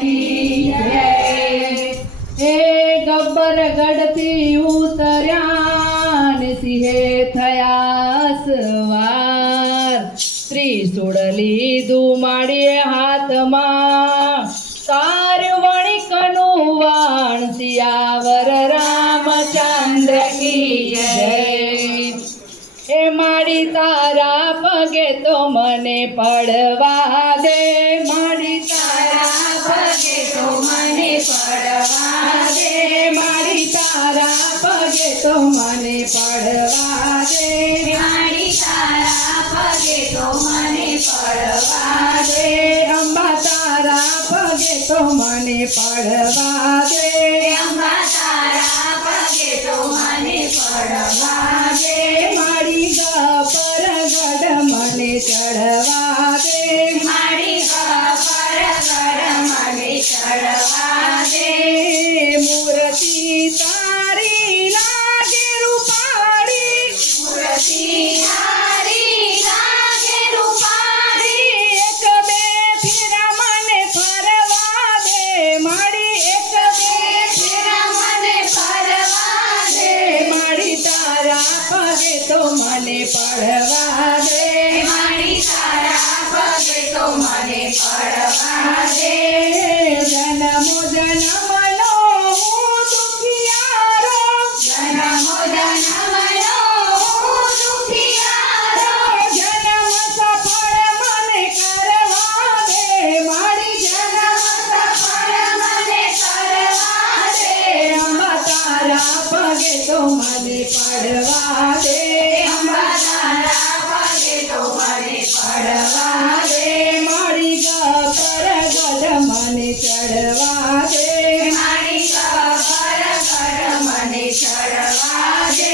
કી જય। હે ગબ્બર ગઢથી ઉતર્યા ને સિંહે થયા સવાર, ત્રિશૂળ લીધું માડીએ હાથમાં, કારવણિકનું વાણ સિયાવર રામચંદ્ર કી જય। હે માડી તારા પગે તો મને પડવા દે, માડી તારા પગે તો મને પડવા દે, માડી તારા પગે તો મને પડવા દે, માડી તારા પગે તો મને પડવા દે, અંબા તારા પગે તો મને પડવા દે, અંબા તારા પગે તો મને પડવા દે, માડી ગબ્બર ગઢ મને ચડવા દે, માડી ગબ્બર ગઢ મને ચડવા દે, મૂર્તિ તારી લાગે રૂપાળી, મૂર્તિ તારી લાગે રૂપાળી, એક બે ફેરા મને ફરવા દે, માડી એક બે ફેરા મને ફરવા દે, માડી તારા પગે તો મને પડવા દે, માડી તારા પગે તો મને પડવા દે, જન્મો જન્મનો હું દુખિયારો, જન્મો જન્મનો હું દુખિયારો, જન્મ સફળ મને કરવા દે, માડી જન્મ સફળ મને કરવા દે, અંબા તારા પગે તો મને પડવા દે, અંબા તારા પગે તો મને પડવા દે, માડી ગબ્બર ગઢ મને ચડવા દે, માડી ગબ્બર ગઢ મને ચડવા દે,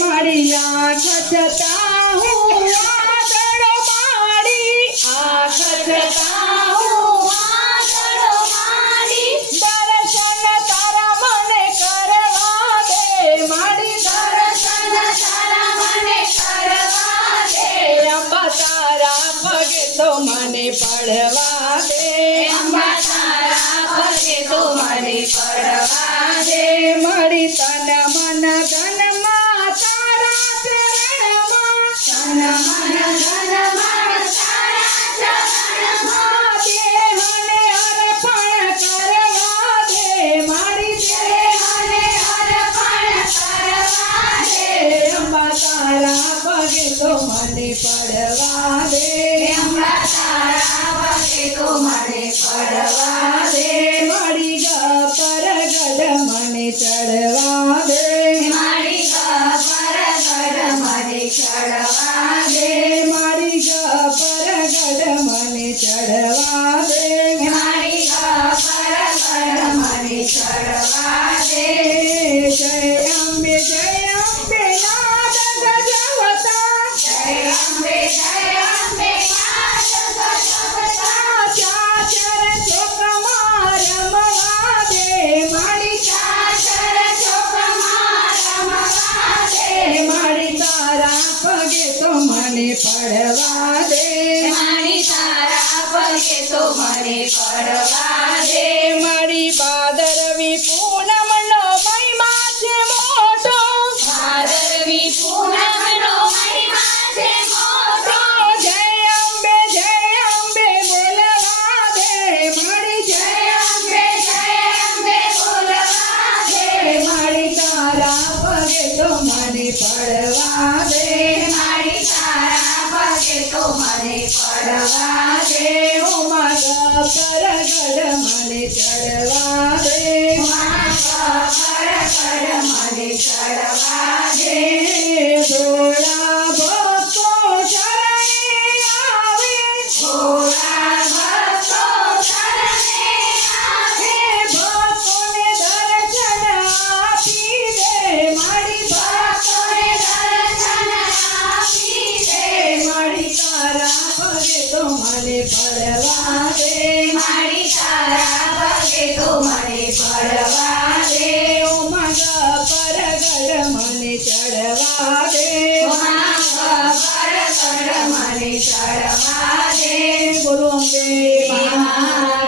માડી આંખ છતાં હું વાદળો માડી, આંખ છતાં હું વાદળો માડી, દર્શન તારા મને કરવા દે, માડી દર્શન તારા મને કરવા દે, અંબા તારા પગે તો મને પડવા દે, અંબા તારા પગે તો મને પડવા દે, માડી તન મન ધનમાં તારા ચરણમાં, તન મન ધનમાં તારા ચરણમાં, દેહને અર્પણ કરવા દે, માડી દેહને અર્પણ કરવા દે, અંબા તારા પગે તો મને પડવા દે, અંબા તારા પગે તો મને પડવા દે, માડી ગબ્બર ગઢ મને ચડવા દે, માડી ગબ્બર ગઢ મને ચડવા દે, માડી ગબ્બર ગઢ મને ચડવા દે, માડી ગબ્બર ગઢ મને ચડવા દે, જય અંબે નાદ ગજવતા, જય અંબે નાદ ગજવતા, ચાચર ચોકમાં રમવા દે, માડી ચાચર ચોકમાં રમવા દે, માડી તારા પગે તો મને પડવા દે, માડી તારા પગે તો મને પડવા દે, માડી ભાદરવી પૂનમનો મહિમા છે મોટો, ભાદરવી પૂનમનો મહિમા છે મોટો, જય અંબે બોલવા દે, માડી જય અંબે બોલવા દે, માડી તારા પગે તો મને પડવા દે, માડી તારા પગે તો મને પડવા દે, ઉમા ગબ્બર ગઢ મને ચડવા દે, ગબ્બર ગઢ મને ચડવા દે, ભોળા ભક્તો શરણે આવે, ભોળા ભક્તો શરણે આવે, ભક્તોને દર્શન આપી દે, માડી ભક્તોને દર્શન આપી દે, માડી તારા પગે તો મને પડવા દે, માડી તારા પગે તો મને પડવા દે, ઉમા ગબ્બર ગઢ મને ચડવા દે, ગબ્બર ગઢ મને ચડવા દે, બોલો અંબે મા